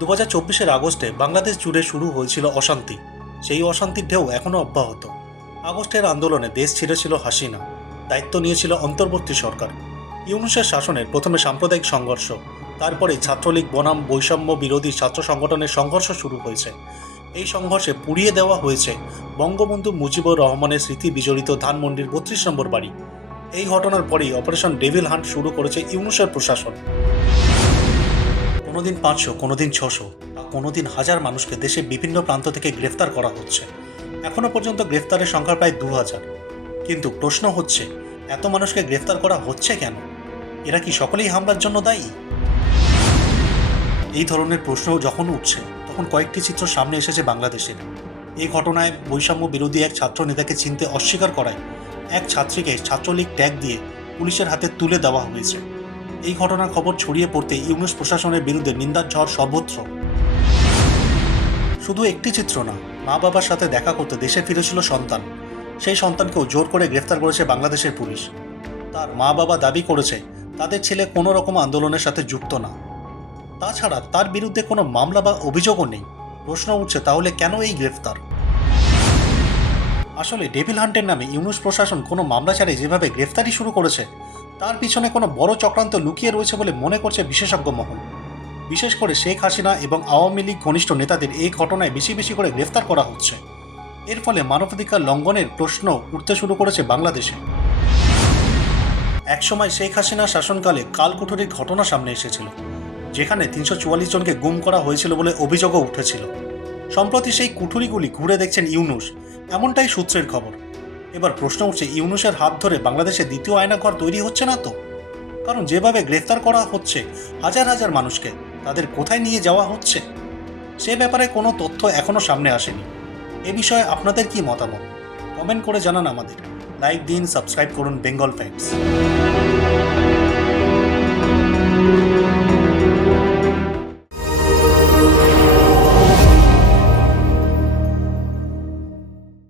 দু হাজার চব্বিশের আগস্টে বাংলাদেশ জুড়ে শুরু হয়েছিল অশান্তি। সেই অশান্তির ঢেউ এখনও অব্যাহত। আগস্টের আন্দোলনে দেশ ছেড়েছিল হাসিনা। দায়িত্ব নিয়েছিল অন্তর্বর্তী সরকার। ইউনুসের শাসনের প্রথমে সাম্প্রদায়িক সংঘর্ষ, তারপরে ছাত্রলীগ, বনাম, বৈষম্য বিরোধী ছাত্র সংগঠনের সংঘর্ষ শুরু হয়েছে। এই সংঘর্ষে পুড়িয়ে দেওয়া হয়েছে বঙ্গবন্ধু মুজিবুর রহমানের স্মৃতি বিজড়িত ধানমন্ডির বত্রিশ নম্বর বাড়ি। এই ঘটনার পরেই অপারেশন ডেভিল হান্ট শুরু করেছে ইউনুসের প্রশাসন। কোনোদিন পাঁচশো, কোনোদিন ছশো কোনোদিন হাজার মানুষকে দেশের বিভিন্ন প্রান্ত থেকে গ্রেফতার করা হচ্ছে। এখনও পর্যন্ত গ্রেফতারের সংখ্যা প্রায় দু হাজার কিন্তু প্রশ্ন হচ্ছে, এত মানুষকে গ্রেফতার করা হচ্ছে কেন? এরা কি সকলেই হামলার জন্য দায়ী? এই ধরনের প্রশ্ন যখন উঠছে, তখন কয়েকটি চিত্র সামনে এসেছে বাংলাদেশের। এই ঘটনায় বৈষম্য বিরোধী এক ছাত্র নেতাকে চিনতে অস্বীকার করায় এক ছাত্রীকে ছাত্রলীগ ট্যাগ দিয়ে পুলিশের হাতে তুলে দেওয়া হয়েছে। এই ঘটনার খবর ছড়িয়ে পড়তে ইউনুস প্রশাসনের বিরুদ্ধে নিন্দার ঝড় সর্বত্র। শুধু একটি চিত্র না মা বাবার সাথে দেখা করতে দেশে ফিরেছিল সন্তান। সেই সন্তানকেও জোর করে গ্রেফতার করেছে বাংলাদেশের পুলিশ। তার মা বাবা দাবি করেছে, তাদের ছেলে কোনো রকম আন্দোলনের সাথে যুক্ত না। তাছাড়া তার বিরুদ্ধে কোনো মামলা বা অভিযোগও নেই। প্রশ্ন উঠছে, তাহলে কেন এই গ্রেফতার? আসলে ডেভিল হান্টের নামে ইউনুস প্রশাসন কোনো মামলা ছাড়াই যেভাবে গ্রেফতারি শুরু করেছে, তার পিছনে কোনো বড় চক্রান্ত লুকিয়ে রয়েছে বলে মনে করছে বিশেষজ্ঞ মহল। বিশেষ করে শেখ হাসিনা এবং আওয়ামী লীগ ঘনিষ্ঠ নেতাদের এই ঘটনায় বেশি বেশি করে গ্রেফতার করা হচ্ছে। এর ফলে মানবাধিকার লঙ্ঘনের প্রশ্ন উঠতে শুরু করেছে বাংলাদেশে। একসময় শেখ হাসিনা শাসনকালে কালকুঠুরির ঘটনা সামনে এসেছিল, যেখানে তিনশো চুয়াল্লিশ জনকে গুম করা হয়েছিল বলে অভিযোগও উঠেছিল। সম্প্রতি সেই কুঠুরিগুলি ঘুরে দেখছেন ইউনুস, এমনটাই সূত্রের খবর। এবার প্রশ্ন উঠছে, ইউনুসের হাত ধরে বাংলাদেশে দ্বিতীয় আয়নাঘর তৈরি হচ্ছে না তো? কারণ যেভাবে গ্রেফতার করা হচ্ছে হাজার হাজার মানুষকে, তাদের কোথায় নিয়ে যাওয়া হচ্ছে? সে ব্যাপারে কোনো তথ্য এখনও সামনে আসেনি। এ বিষয়ে আপনাদের কি মতামত? কমেন্ট করে জানান আমাদের। লাইক দিন সাবস্ক্রাইব করুন বেঙ্গল ফ্যাক্টস